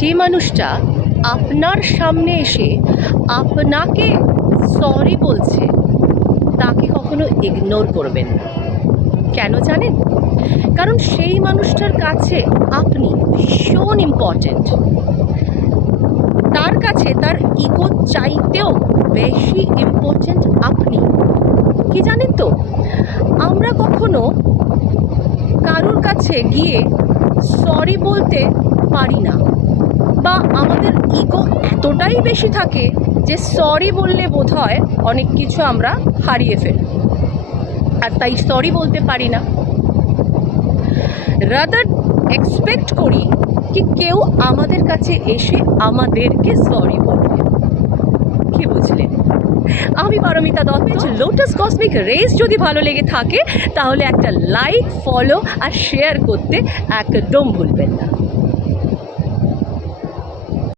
যে মানুষটা আপনার সামনে এসে আপনাকে সরি বলছে তাকে কখনো ইগনোর করবেন না। কেন জানেন? কারণ সেই মানুষটার কাছে আপনি ভীষণ ইম্পর্ট্যান্ট। তার কাছে তার ইগো চাইতেও বেশি ইম্পর্ট্যান্ট আপনি। কি জানেন তো, আমরা কখনো কারোর কাছে গিয়ে সরি বলতে পারি না, বা আমাদের ইগো এতটাই বেশি থাকে যে সরি বললে বোধহয় অনেক কিছু আমরা হারিয়ে ফেলি, আর তাই সরি বলতে পারি না। রাদার এক্সপেক্ট করি কি কেউ আমাদের কাছে এসে আমাদেরকে সরি বলবে। কি বুঝলেন? আমি Paromita Dutta. Lotus cosmic race যদি ভালো লেগে থাকে তাহলে একটা লাইক, ফলো আর শেয়ার করতে একদম ভুলবেন না।